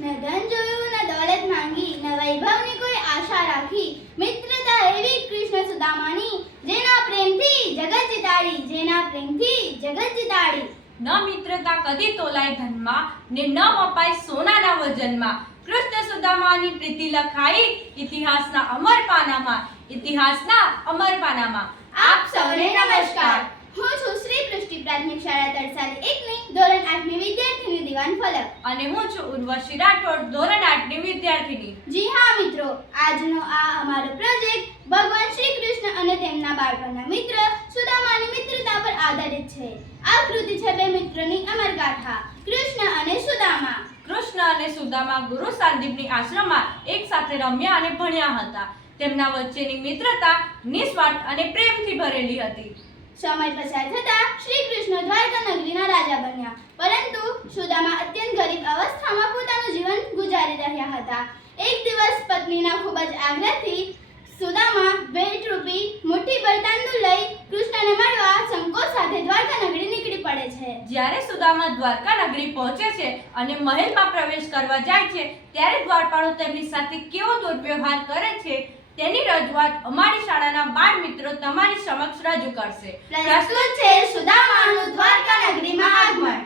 ન ધન જોયું ન દોલત માંગી ન વૈભવની કોઈ આશા રાખી. મિત્રતા એવી કૃષ્ણ સુદામાની જેના પ્રેમથી જગત જીતાડી જેના પ્રેમથી જગત જીતાડી. ન મિત્રતા કદી તોલાય ધનમાં ને ન મપાય સોનાના વજનમાં. કૃષ્ણ સુદામાની પ્રીતિ લખાઈ ઇતિહાસના અમર પાનામાં ઇતિહાસના અમર પાનામાં આપ સૌને નમસ્કાર. હું છું શ્રી પૃષ્ટિ પ્રાથમિક શાળા તરસાલી એકની ધોરણ આઠની વિદ્યાર્થીની દિવાન ફલક અને હું છું ઉર્વશી રાઠોડ ધોરણ આઠની વિદ્યાર્થીની. જી હા મિત્રો. આજનો આ અમારો પ્રોજેક્ટ ભગવાન શ્રી કૃષ્ણ અને તેમના બાળપણના મિત્ર સુદામાની મિત્રતા પર આધારિત છે. આ કૃતિ છે બે મિત્રની અમરગાથા કૃષ્ણ અને સુદામા. કૃષ્ણ અને સુદામા ગુરુ સાંદીપની આશ્રમમાં એક સાથે રમ્યા અને ભણ્યા હતા. તેમના વચ્ચેની મિત્રતા નિસ્વાર્થ અને પ્રેમથી ભરેલી હતી. સમય પસાર થતા? શ્રી કૃષ્ણ દ્વારકા નગરીના રાજા બન્યા. પરંતુ સુદામા અત્યંત ગરીબ અવસ્થામાં પોતાનું જીવન ગુજારી રહ્યા હતા. એક દિવસ પત્નીના ખૂબ જ આગ્રહથી સુદામા ભેટ રૂપી મુઠ્ઠીભર તાંદૂળ લઈ કૃષ્ણને મળવા સંકોચ સાથે દ્વારકા નગરી નીકળી પડે છે. જ્યારે સુદામા દ્વારકા નગરી પહોંચે છે અને મહેલમાં પ્રવેશ કરવા જાય છે, ત્યારે દ્વારપાળો તેમની સાથે કેવો દુર્વ્યવહાર કરે છે તેની રજૂઆત અમારી શાળાના બાળ મિત્રો તમારી સમક્ષ રજૂ કરશે. પ્રસ્તુત છે સુદામાનું દ્વારકા નગરીમાં આગમન.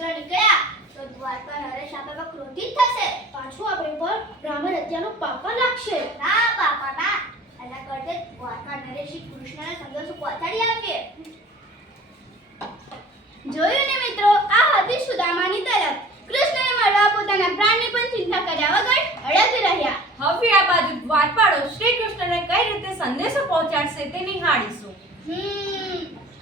મિત્ર નીકળ્યા તો દ્વારકા નરેશ આપે પર ક્રોધિત થશે. પાછું આપણે પર બ્રાહ્મણ હત્યાનો પાપા લાગશે ના પાપા ના. એના કરતે દ્વારકા નરેશ કૃષ્ણને સંદેશો પહોંચાડી આપીએ. જોયું ને મિત્રો આ હતી સુદામાની તરફ કૃષ્ણને મળવા પોતાના પ્રાણની પણ ચિંતા કર્યા વગર અડગ રહ્યા. હવે આ બાજુ દ્વારપાળો શ્રી કૃષ્ણને કઈ રીતે સંદેશો પહોંચાડશે તે નિહાળીશું. હમ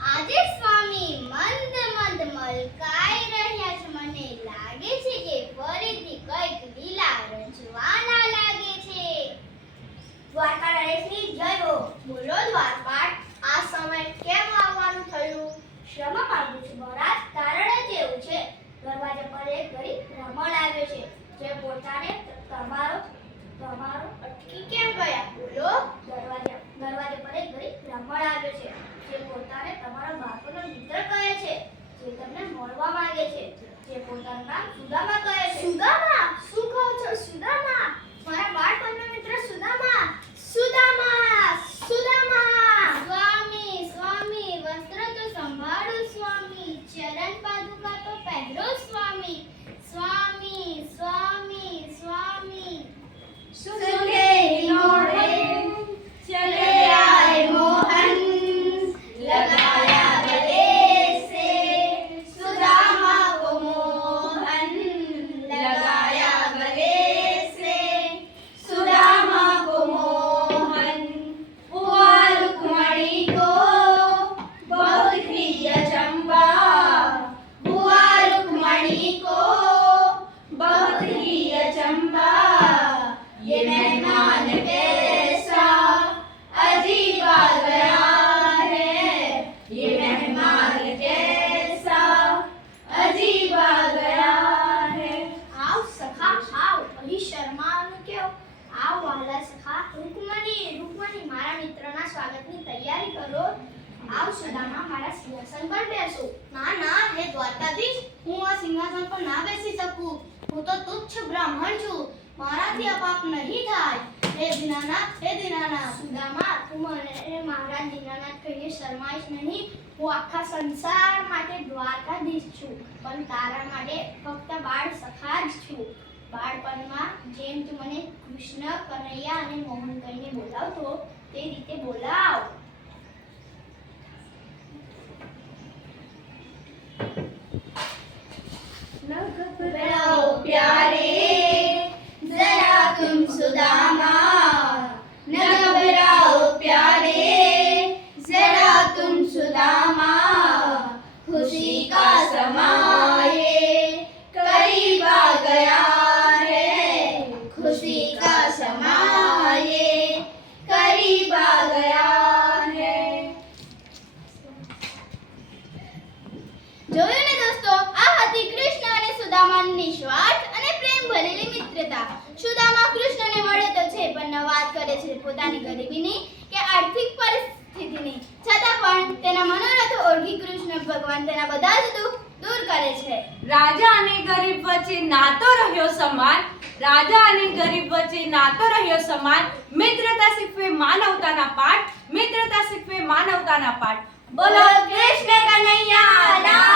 આજે સ્વામી મંદ મંદ મલકાઈ રહ્યા છે મને લાગે છે કે ફરીથી કંઈક લીલા રચવાના લાગે છે. દ્વારકા નરેશની જય હો. બોલો દ્વારપાળ આ સમય કેમ આવવાનું થયું? શ્રમ માંગુ છું મહારાજ, કારણ જ એવું છે. દરવાજા પર એક ગરીબ બ્રાહ્મણ આવ્યો છે, જે પોતાને તમારો સુદામા મારા સિંહાસન પર બેસો. ના ના, હે દ્વારકાધીશ, હું આ સિંહાસન પર ના બેસી શકું. હું તો તુચ્છ બ્રાહ્મણ છું. મારાથી અપાપ નહીં થાય. હે દિનાનાથ હે દિનાનાથ. સુદામા, તું મને મહારાજ દિનાનાથ કહીને શરમાઈશ નહીં. હું આખા સંસાર માટે દ્વારકાધીશ છું, પણ તારા માટે ફક્ત બાળ સખા જ છું. બાળપણમાં જેમ તું મને કૃષ્ણ, કનૈયા અને મોહન કહીને બોલાવતો તે રીતે બોલાવ. ન ગભરાવ જોયું ને દોસ્તો આ હતી કૃષ્ણ અને સુદામાની નિસ્વાર્થ અને પ્રેમ ભરેલી મિત્રતા. સુદામા કૃષ્ણને મળે તો છે પણ વાત કરે છે પોતાની ગરીબીની કે આર્થિક પરિસ્થિતિની. છતાં પણ તેના મનોરથો ઓળખી કૃષ્ણ ભગવાન તેના બધા જ દુઃખ દૂર કરે છે. રાજા અને ગરીબ વચ્ચે નાતો રહ્યો સમાન રાજા અને ગરીબ વચ્ચે નાતો રહ્યો સમાન. મિત્રતા શીખવે માનવતાના પાઠ મિત્રતા શીખવે માનવતાના પાઠ. બોલો કૃષ્ણ કનૈયા